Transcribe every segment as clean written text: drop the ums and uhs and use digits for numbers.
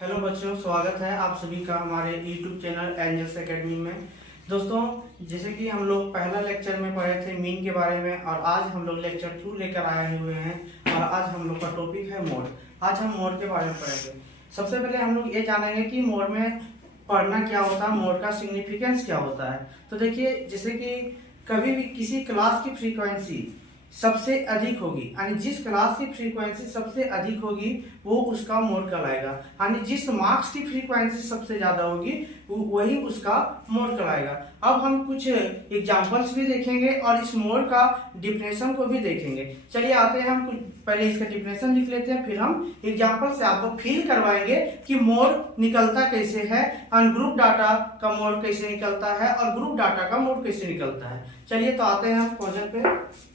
Hello बच्चों, स्वागत है आप सभी का हमारे YouTube चैनल एंजल्स एकेडमी में। दोस्तों, जैसे कि हम लोग पहला लेक्चर में पढ़े थे मीन के बारे में और आज हम लोग लेक्चर 2 लेकर आए हुए हैं और आज हम लोग का टॉपिक है मोड। आज हम मोड के बारे में पढ़ेंगे। सबसे पहले हम लोग ये जानेंगे कि मोड में पढ़ना क्या होता है, मोड का सिग्निफिकेंस क्या होता है। तो देखिए, जैसे कि कभी भी किसी क्लास की फ्रीक्वेंसी सबसे अधिक होगी, यानी जिस क्लास की फ्रीक्वेंसी सबसे अधिक होगी वो उसका मोड कहलाएगा। यानी जिस मार्क्स की फ्रीक्वेंसी सबसे ज्यादा होगी वही उसका मोड कहलाएगा। अब हम कुछ एग्जांपल्स भी देखेंगे और इस मोड का डिफिनेशन को भी देखेंगे। चलिए आते हैं, हम कुछ पहले इसका डिफिनेशन लिख लेते हैं, फिर हम एग्जांपल से आपको फील करवाएंगे कि मोड निकलता कैसे है, अनग्रुप डाटा का मोड कैसे निकलता है और ग्रुप डाटा का मोड कैसे निकलता है। चलिए तो आते हैं हम क्वेश्चन पे।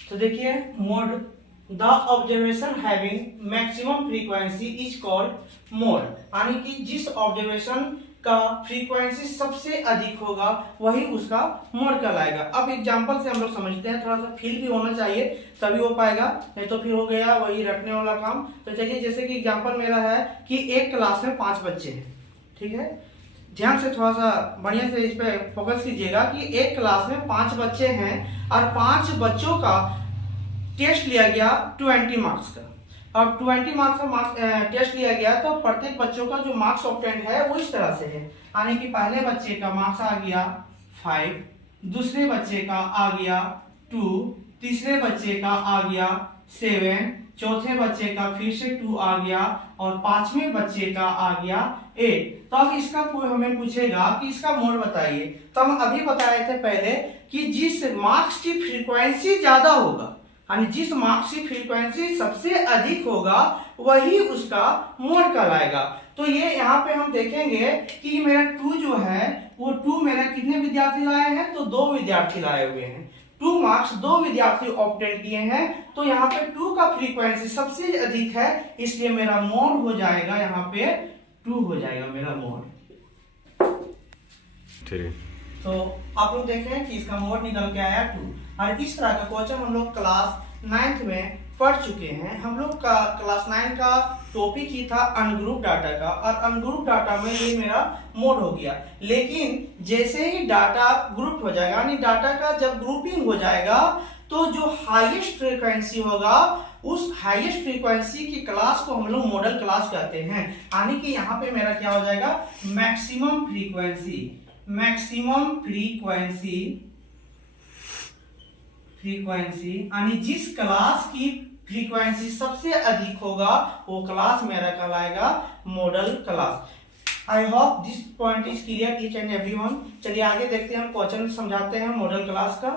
तो देखिए, mode the observation having maximum frequency is called mode, यानी कि जिस ऑब्जर्वेशन का फ्रीक्वेंसी सबसे अधिक होगा वही उसका मोड कहलाएगा। अब एग्जांपल से हम लोग समझते हैं, थोड़ा सा फील भी होना चाहिए तभी हो पाएगा, नहीं तो फिर हो गया वही रटने वाला काम। तो चलिए, जैसे कि एग्जांपल मेरा है कि एक क्लास में 5 बच्चे हैं, ठीक है। ध्यान से थोड़ा सा बढ़िया से इस पे फोकस कीजिएगा कि एक क्लास में 5 बच्चे हैं और 5 बच्चों का टेस्ट लिया गया 20 मार्क्स का। अब 20 मार्क्स का टेस्ट लिया गया तो प्रत्येक बच्चों का जो मार्क्स ऑब्टेंड है वो इस तरह से है, यानी कि पहले बच्चे का मार्क्स आ गया 5, दूसरे बच्चे का आ गया 2, तीसरे बच्चे का आ गया 7, चौथे बच्चे का फिर से 2 आ गया और 5वें बच्चे का आ गया 8। तो अब इसका हमें पूछेगा कि इसका मोड बताइए। तो हम अभी बताए थे पहले कि जिस मार्क्स की फ्रीक्वेंसी ज्यादा होगा, यानी जिस मार्क्स की फ्रीक्वेंसी सबसे अधिक होगा वही उसका मोड कहलाएगा। तो ये यहाँ पे हम देखेंगे कि मेरा 2 जो है वो 2 मेरा कितने विद्यार्थी लाए हैं, तो 2 विद्यार्थी लाए हुए हैं। 2 मार्क्स 2 विद्यार्थी ऑब्टेन किए हैं, तो यहाँ पे 2 का फ्रीक्वेंसी सबसे अधिक है, इसलिए मेरा मोड हो जाएगा यहाँ पे 2 हो जाएगा मेरा मोड। ठीक। तो आप लोग देखें कि इसका मोड निकल के आया 2। और इस तरह का क्वेश्चन हम लोग क्लास 9th में पढ़ चुके हैं। हम लोग का क्लास 9 का टॉपिक ही था अनग्रुप डाटा का, और अनग्रुप डाटा में ये मेरा मोड हो गया। लेकिन जैसे ही डाटा ग्रुप हो जाएगा, यानी डाटा का जब ग्रुपिंग हो जाएगा, तो जो हाईएस्ट फ्रीक्वेंसी होगा उस हाईएस्ट फ्रीक्वेंसी की क्लास को हम लोग मॉडल क्लास कहते हैं। यानी कि यहाँ पे मेरा क्या हो जाएगा, मैक्सिमम फ्रीक्वेंसी, मैक्सिमम फ्रीक्वेंसी यानी जिस क्लास की फ्रीक्वेंसी सबसे अधिक होगा वो क्लास मेरा कहलाएगा model class. I hope this point is clear each and everyone. चलिए आगे देखते हैं, हम क्वेश्चन समझाते हैं मॉडल क्लास का।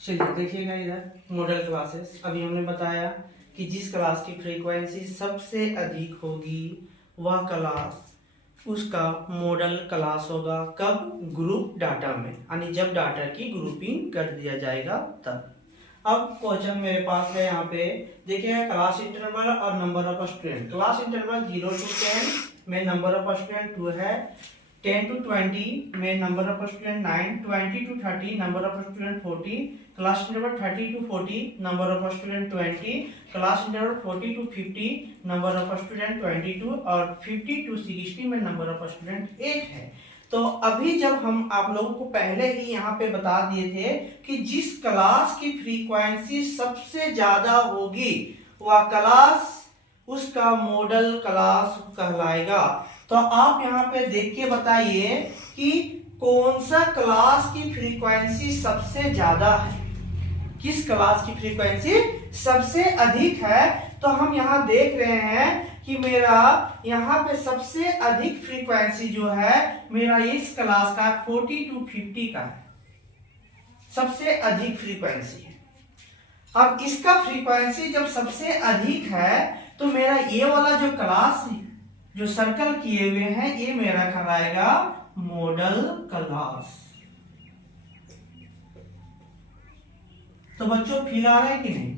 चलिए देखिएगा इधर मॉडल क्लासेस। अभी हमने बताया कि जिस क्लास की फ्रीक्वेंसी सबसे अधिक होगी वह क्लास उसका मॉडल क्लास होगा। कब? ग्रुप डाटा में, यानी जब डाटा की ग्रुपिंग कर दिया जाएगा तब। अब क्वेश्चन मेरे पास है यहाँ पे, देखिए क्लास इंटरवल और number of student. Class interval 0 to 10 में नंबर ऑफ स्टूडेंट 2 है, 10 to 20 में number of student 9, 20 to 30 number of student 40, class interval 30 to 40 number of student 20, class interval 40 to 50 number of student 22 और 50 to 60 में number of student 8 है। तो अभी जब हम आप लोगों को पहले ही यहाँ पे बता दिए थे कि जिस क्लास की फ्रीक्वेंसी सबसे ज्यादा होगी वह क्लास उसका मॉडल क्लास कहलाएगा। तो आप यहाँ पे देख के बताइए कि कौन सा क्लास की फ्रीक्वेंसी सबसे ज्यादा है, किस क्लास की फ्रीक्वेंसी सबसे अधिक है। तो हम यहाँ देख रहे हैं कि मेरा यहाँ पे सबसे अधिक फ्रीक्वेंसी जो है मेरा इस क्लास का 40 to 50 का है, सबसे अधिक फ्रीक्वेंसी है। अब इसका फ्रीक्वेंसी जब सबसे अधिक है तो मेरा ये वाला जो क्लास जो सर्कल किए हुए हैं ये मेरा कहलाएगा मॉडल क्लास। तो बच्चों फील आ रहा है कि नहीं?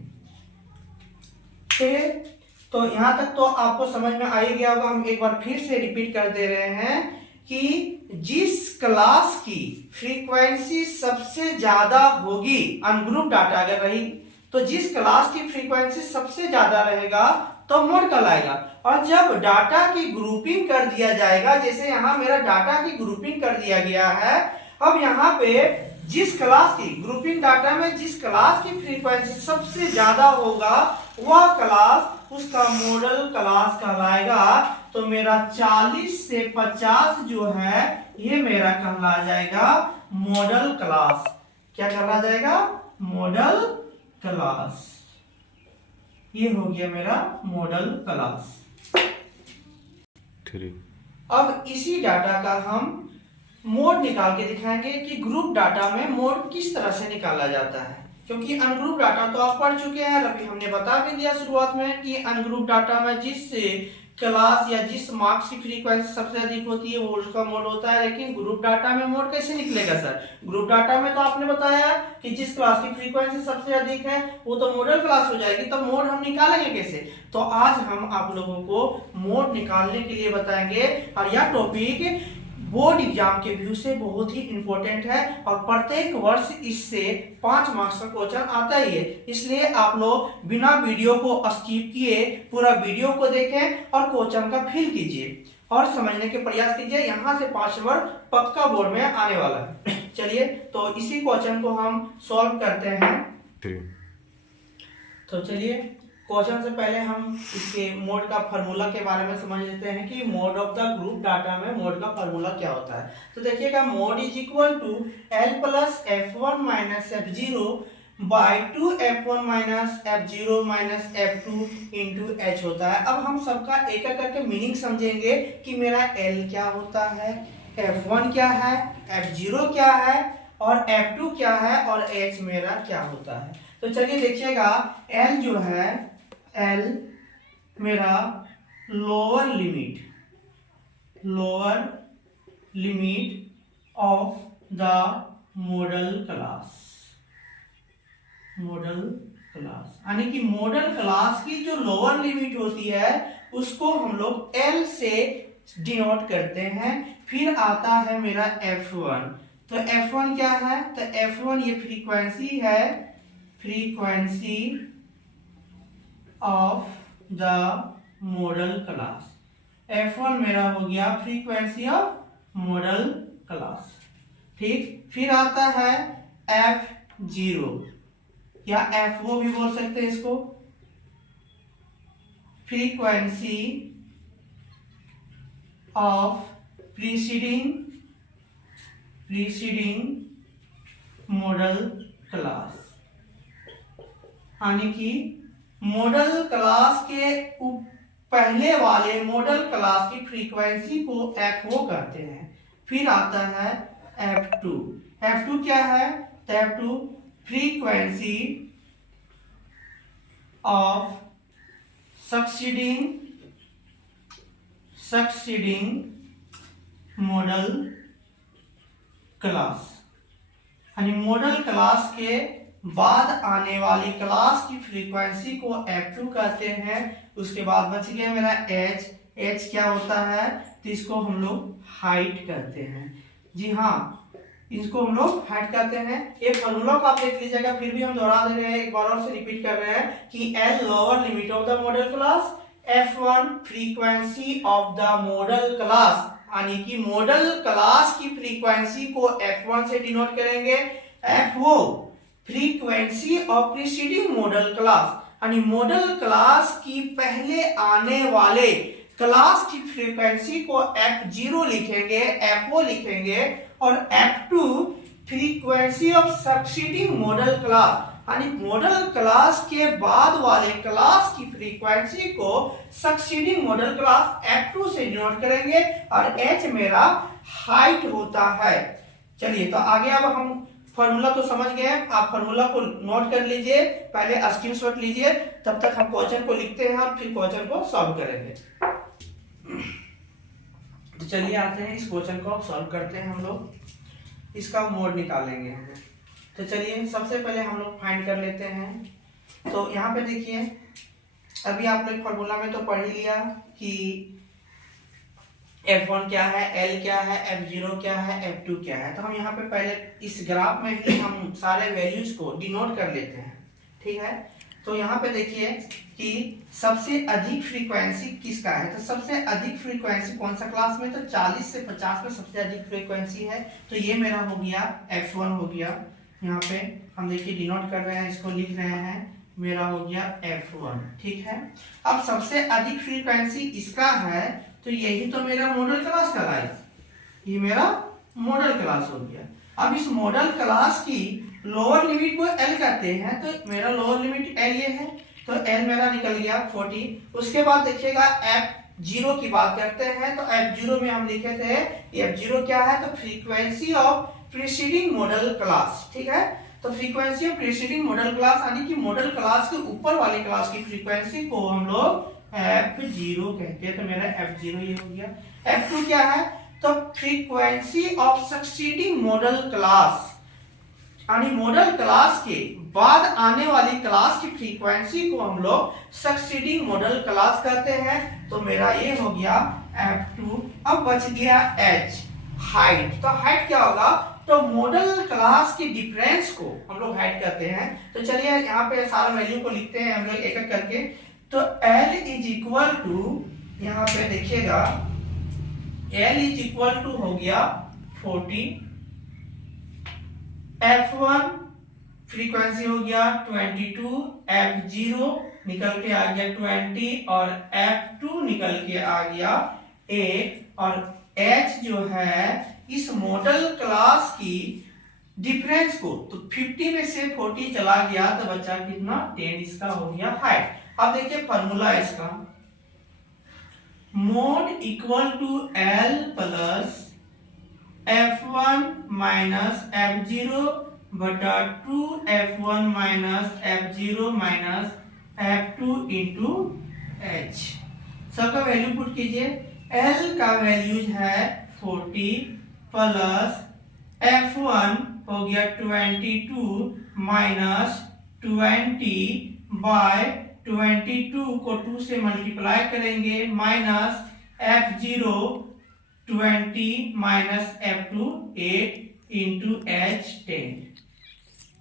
तो यहां तक तो आपको समझ में आ ही गया होगा। हम एक बार फिर से रिपीट कर दे रहे हैं कि जिस क्लास की फ्रीक्वेंसी सबसे ज्यादा होगी, अनग्रुप डाटा अगर रही तो जिस क्लास की फ्रीक्वेंसी सबसे ज्यादा रहेगा तो मोड कहलाएगा। और जब डाटा की ग्रुपिंग कर दिया जाएगा, जैसे यहाँ मेरा डाटा की ग्रुपिंग कर दिया गया है, अब यहाँ पे जिस क्लास की ग्रुपिंग डाटा में जिस क्लास की फ्रीक्वेंसी सबसे ज्यादा होगा वह क्लास उसका मॉडल क्लास कहलाएगा। तो मेरा 40 से 50 जो है ये मेरा कहला जाएगा मॉडल क्लास। क्या कहला जाएगा? Model class. ये हो गया मेरा मॉडल क्लास। अब इसी डाटा का हम मोड निकाल के दिखाएंगे कि ग्रुप डाटा में मोड किस तरह से निकाला जाता है, क्योंकि अनग्रुप डाटा तो आप पढ़ चुके हैं। अभी हमने बता भी दिया शुरुआत में कि अनग्रुप डाटा में जिस क्लास या जिस मार्क्स की फ्रीक्वेंसी सबसे अधिक होती है वो उसका मोड होता है। लेकिन ग्रुप डाटा में मोड कैसे निकलेगा सर? ग्रुप डाटा में तो आपने बताया कि जिस क्लास की फ्रीक्वेंसी सबसे अधिक है वो तो मॉडल क्लास हो जाएगी, तो मोड हम निकालेंगे कैसे? तो आज हम आप लोगों को मोड निकालने के लिए बताएंगे। और यह टॉपिक बोर्ड एग्जाम के व्यू से बहुत ही इंपॉर्टेंट है और प्रत्येक वर्ष इससे 5 मार्क्स का क्वेश्चन आता ही है। इसलिए आप लोग बिना वीडियो को स्किप किए पूरा वीडियो को देखें और क्वेश्चन का फील कीजिए और समझने के प्रयास कीजिए। यहाँ से 5 नंबर पक्का बोर्ड में आने वाला है। चलिए तो इसी क्वेश्चन को हम सॉल्व करते हैं। तो चलिए क्वेश्चन से पहले हम इसके मोड का फार्मूला के बारे में समझ लेते हैं कि mode of the group data में मोड का फार्मूला क्या होता है। तो देखिएगा, mode is equal to L plus F1 minus F0 by 2F1 minus F0 minus F2 into H होता है। अब हम सबका एक एक करके मीनिंग समझेंगे कि मेरा L क्या होता है, F1 क्या है, F0 क्या है और F2 क्या है और H मेरा क्या होता है। तो चलिए देखिएगा, L जो है, L मेरा lower limit of the model class यानी कि मॉडल क्लास की जो लोअर लिमिट होती है उसको हम लोग L से डिनोट करते हैं। फिर आता है मेरा F1। तो F1 क्या है? तो F1 ये फ्रीक्वेंसी है, frequency of the model class. F1 मेरा हो गया फ्रीक्वेंसी ऑफ मॉडल क्लास। ठीक, फिर आता है F0 या F0 भी बोल सकते हैं इसको, frequency of preceding model class, यानी कि मॉडल क्लास के पहले वाले मॉडल क्लास की फ्रीक्वेंसी को F0 कहते हैं। फिर आता है F2। F2 क्या है? तो F2 frequency of succeeding model class, यानी मॉडल क्लास के बाद आने वाली क्लास की फ्रीक्वेंसी को F2 कहते हैं। उसके बाद बच गया मेरा H क्या होता है? तो इसको हम लोग हाइट कहते हैं। जी हाँ, इसको हम लोग हाइट कहते हैं। ये फॉर्मूला को आप देख लीजिएगा, फिर भी हम दोहरा दे रहे हैं, एक बार और से रिपीट कर रहे हैं कि L lower limit of the model class, F1 frequency of the model class, यानी कि मॉडल क्लास की फ्रीक्वेंसी को F1 से डिनोट करेंगे। F0 frequency of preceding model class, यानी मॉडल क्लास की पहले आने वाले क्लास की फ्रीक्वेंसी को F0 लिखेंगे, F0 लिखेंगे और F2 frequency of succeeding model class, यानी मॉडल क्लास के बाद वाले क्लास की फ्रीक्वेंसी को सक्सीडिंग मॉडल क्लास F2 से डिनोट करेंगे और H मेरा हाइट होता है। चलिए तो आगे अब हम फॉर्मूला तो समझ गए, आप फॉर्मूला को नोट कर लीजिए, पहले स्क्रीनशॉट लीजिए, तब तक हम क्वेश्चन को लिखते हैं और फिर क्वेश्चन को सॉल्व करेंगे। तो चलिए आते हैं इस क्वेश्चन को अब सॉल्व करते हैं। हम लोग इसका मोड निकालेंगे। तो चलिए सबसे पहले हम लोग फाइंड कर लेते हैं। तो यहाँ पे देखिए, अभी आप लोग फॉर्मूला में तो पढ़ ही लिया कि F1 क्या है, L क्या है, F0 क्या है, F2 क्या है। तो हम यहाँ पे पहले इस ग्राफ में ही हम सारे वैल्यूज को डिनोट कर लेते हैं। ठीक है, तो यहाँ पे देखिए कि सबसे अधिक फ्रीक्वेंसी किसका है, तो सबसे अधिक फ्रीक्वेंसी कौन सा क्लास में, तो 40 से 50 में सबसे अधिक फ्रीक्वेंसी है। तो ये मेरा हो गया F1 हो गया, यहाँ पे हम देखिए डिनोट कर रहे हैं, इसको लिख रहे हैं, मेरा हो गया F1। ठीक है, अब सबसे अधिक फ्रीक्वेंसी इसका है, तो यही तो मेरा मॉडल क्लास कहलाएगा, ये मेरा मॉडल क्लास हो गया। अब इस मॉडल क्लास की लोअर लिमिट को L कहते हैं, तो मेरा लोअर लिमिट L ये है, तो L मेरा निकल गया 40। उसके बाद देखिएगा F0 की बात करते हैं, तो F0 में हम लिखे थे, F0 क्या है, तो frequency of preceding model class. ठीक है, तो frequency of preceding model class यानी कि मॉडल क्लास के ऊपर वाले क्लास की फ्रीक्वेंसी को हम लोग F0 कहते हैं, तो मेरा F0 ये हो गया। F2 क्या है, तो frequency of succeeding model class यानी मॉडल क्लास के बाद आने वाली क्लास की फ्रीक्वेंसी को हम लोग सक्सीडिंग मॉडल क्लास कहते हैं, तो मेरा ये हो गया F2। अब बच गया H, हाइट। तो हाइट क्या होगा, तो मॉडल क्लास की डिफरेंस को हम लोग हाइट कहते हैं। तो चलिए यहाँ पे सारा वैल्यू को लिखते हैं हम लोग एक एक करके। तो L इज इक्वल टू, यहाँ पे देखिएगा L इज इक्वल टू हो गया 40, F1 फ्रीक्वेंसी हो गया 22, F0 निकल के आ गया 20 और F2 निकल के आ गया 8, और H जो है इस मॉडल क्लास की डिफरेंस को, तो 50 में से 40 चला गया तो बचा कितना 10, इसका हो गया हाइट। अब देखिए फॉर्मूला इसका, mode equal to L plus F1 minus F0 बटा 2F1 minus F0 minus F2 into H। सबका वैल्यू पुट कीजिए। L का वैल्यूज है 40 प्लस F1 हो गया 22 माइनस 20 बाय 22 को 2 से मल्टीप्लाई करेंगे minus F0 20 minus F2 8 into H 10।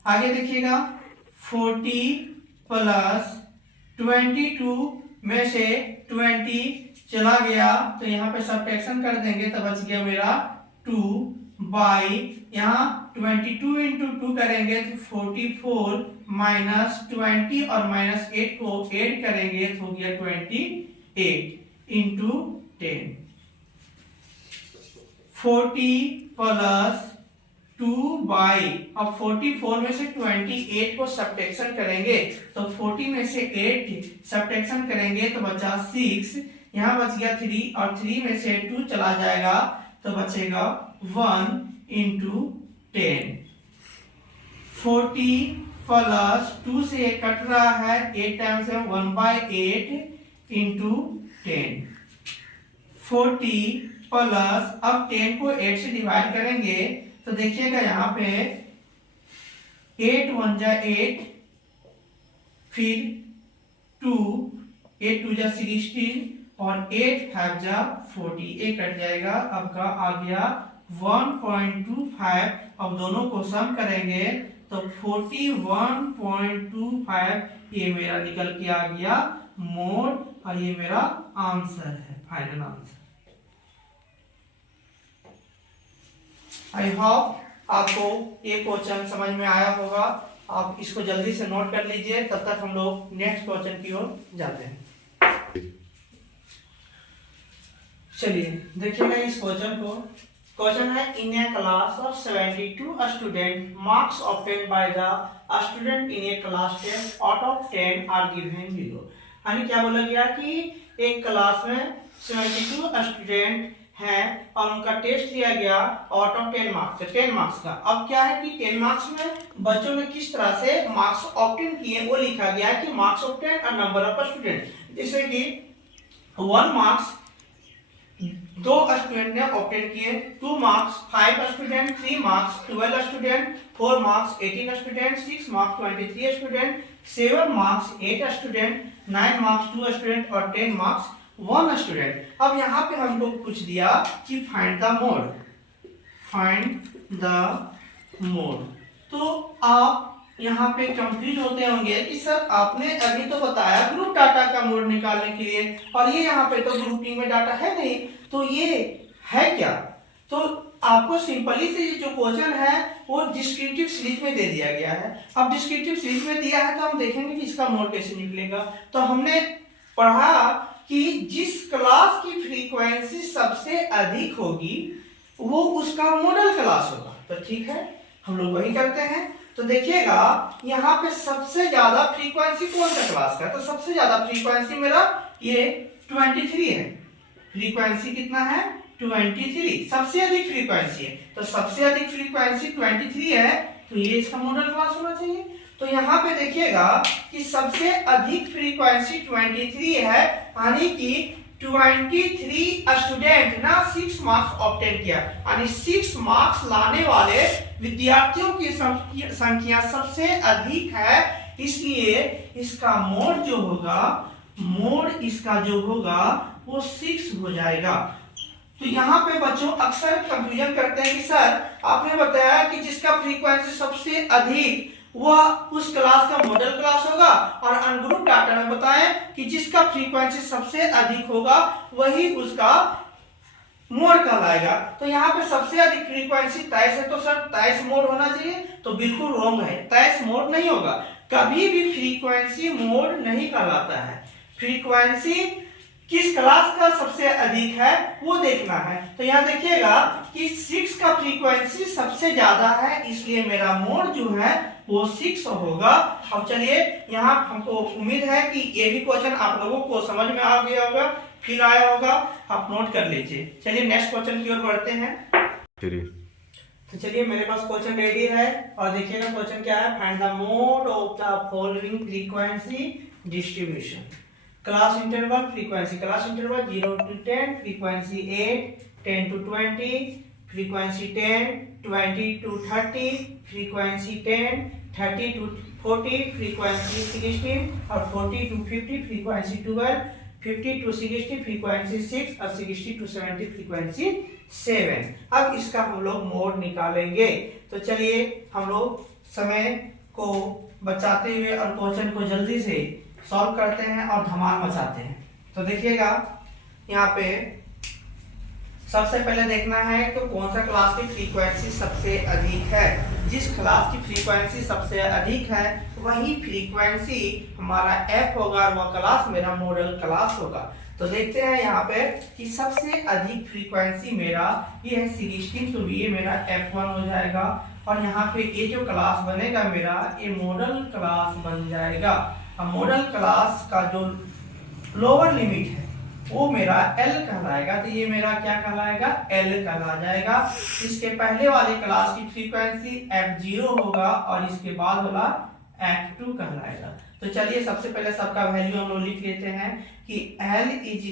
आगे देखिएगा 40 प्लस 22 में से 20 चला गया तो यहाँ पे सब्ट्रैक्शन कर देंगे तो बच गया मेरा 2 बाई यहाँ 22 इंटू 2 करेंगे तो 44 माइनस 20 और माइनस 8 को ऐड करेंगे तो हो गया 28 इंटू 10। 40 प्लस 2 बाई, अब 44 में से 28 को सब्ट्रैक्शन करेंगे तो 40 में से 8 सब्ट्रैक्शन करेंगे तो बचा 6, यहाँ बच गया 3 और 3 में से 2 चला जाएगा तो बचेगा 1 इंटू 10। 40 प्लस 2 से कट रहा है 8 टाइम्स है 1/8 इंटू 10। 40 प्लस अब 10 को 8 से डिवाइड करेंगे तो देखिएगा यहाँ पे 8 1 जा 8, फिर 2 8 2 जा 16 और 8 5 जा 40, ये कट जाएगा। अब का आ गया 1.25। अब दोनों को सम करेंगे तो 41.25 ये मेरा निकल के आ गया मोड और ये मेरा आंसर है, फाइनल आंसर। आई होप आपको ये क्वेश्चन समझ में आया होगा। आप इसको जल्दी से नोट कर लीजिए, तब तक हम लोग नेक्स्ट क्वेश्चन की ओर जाते हैं। चलिए देखिएगा इस क्वेश्चन को। क्वेश्चन है in a class of 72 student marks obtained by the student in a class test out of 10 are given below. यानी क्या बोला गया कि एक क्लास में 72 स्टूडेंट हैं और उनका टेस्ट लिया गया आउट ऑफ 10 मार्क्स, 10 मार्क्स का। अब क्या है कि 10 मार्क्स में बच्चों ने किस तरह से मार्क्स ऑब्टेन किए वो लिखा गया है कि मार्क्स ऑब्टेन और नंबर ऑफ स्टूडेंट। जैसे कि 1 मार्क्स 2 स्टूडेंट ने ऑब्टेन किए, 2 marks 5 student, 3 marks 12 student, 4 marks 18 student, 6 marks 23 student, 7 marks 8 student, 9 marks 2 student और 10 मार्क्स 1 स्टूडेंट। अब यहाँ पे हमको पूछ दिया कि find the mode, find the mode. तो आप यहाँ पे कंफ्यूज होते होंगे कि सर आपने अभी तो बताया ग्रुप डाटा का मोड निकालने के लिए, और ये यहाँ पे तो ग्रुपिंग में डाटा है नहीं, तो ये है क्या? तो आपको सिंपली से जो क्वेश्चन है वो डिस्क्रिप्टिव सीरीज में दे दिया गया है। अब डिस्क्रिप्टिव सीरीज में दिया है तो हम देखेंगे कि इसका मोड कैसे निकलेगा। तो हमने पढ़ा कि जिस क्लास की फ्रीक्वेंसी सबसे अधिक होगी वो उसका मॉडल क्लास होगा। तो ठीक है, हम लोग वही करते हैं। तो देखिएगा यहाँ पे सबसे ज्यादा फ्रीक्वेंसी कौन सा क्लास का है? तो सबसे ज्यादा फ्रीक्वेंसी मेरा ये 23 है। फ्रीक्वेंसी कितना है? 23 सबसे अधिक फ्रीक्वेंसी है। तो सबसे अधिक फ्रीक्वेंसी 23 है, तो ये इसका मॉडल क्लास होना चाहिए। तो यहाँ पे देखिएगा कि सबसे अधिक फ्रीक्वेंसी 23 है, यानी कि 23 स्टूडेंट ना 6 मार्क्स ऑब्टेन किया, यानी 6 मार्क्स लाने वाले विद्यार्थियों की संख्या सबसे अधिक है, इसलिए इसका मोड जो होगा, मोड इसका जो होगा वो 6 हो जाएगा। तो यहाँ पे बच्चों अक्सर कंफ्यूजन करते हैं कि सर आपने बताया कि जिसका फ्रीक्वेंसी सबसे अधिक वह उस क्लास का मॉडल क्लास होगा, और अनग्रुप डाटा में बताएं कि जिसका फ्रीक्वेंसी सबसे अधिक होगा वही उसका मोड कहलाएगा। तो यहाँ पे सबसे अधिक फ्रीक्वेंसी 23 है, तो सर 23 मोड होना चाहिए, तो बिल्कुल रॉन्ग है। 23 मोड नहीं होगा, कभी भी फ्रीक्वेंसी मोड नहीं कहलाता है। फ्रीक्वेंसी किस क्लास का सबसे अधिक है वो देखना है। तो यहाँ देखिएगा कि 6 का फ्रीक्वेंसी सबसे ज्यादा है, इसलिए मेरा मोड जो है वो 6 होगा। अब चलिए यहाँ हमको उम्मीद है कि ये भी क्वेश्चन आप लोगों को समझ में आ गया होगा, फिर आया होगा, आप नोट कर लीजिए। चलिए नेक्स्ट क्वेश्चन की ओर बढ़ते हैं। तो चलिए मेरे पास क्वेश्चन रेडी है, और देखिएगा क्वेश्चन क्या है। Find the mode of the following frequency distribution. Class interval frequency, class interval 0 to 10, frequency 8, 10 to 20, frequency 10, 20 to 30, frequency 10, 30 to 40, frequency 16, और 40 to 50, फ्रीक्वेंसी 12, 50 to 60, फ्रीक्वेंसी 6, और 60 to 70, फ्रीक्वेंसी 7। अब इसका हम लोग मोड निकालेंगे। तो चलिए हम लोग समय को बचाते हुए और क्वेश्चन को जल्दी से सॉल्व करते हैं और धमाल मचाते हैं। तो देखिएगा यहाँ पे सबसे पहले देखना है तो कौन सा क्लास की फ्रीक्वेंसी सबसे अधिक है। जिस क्लास की फ्रीक्वेंसी सबसे अधिक है वही फ्रीक्वेंसी हमारा f होगा, और वह क्लास मेरा मॉडल क्लास होगा। तो देखते हैं यहाँ पे कि सबसे अधिक फ्रीक्वेंसी मेरा ये है 16, तो ये मेरा f1 हो जाएगा, और यहाँ पे ये जो क्लास बनेगा मेरा ये मॉडल क्लास बन जाएगा। अब मॉडल क्लास का जो लोअर लिमिट है वो मेरा L कहलाएगा, तो ये मेरा क्या कहलाएगा? L कहला जाएगा। इसके पहले वाले क्लास की फ्रीक्वेंसी F0 होगा, और इसके बाद वाला F2 कहलाएगा। तो चलिए सबसे पहले सबका वैल्यू हम लोग लिख लेते हैं कि L इज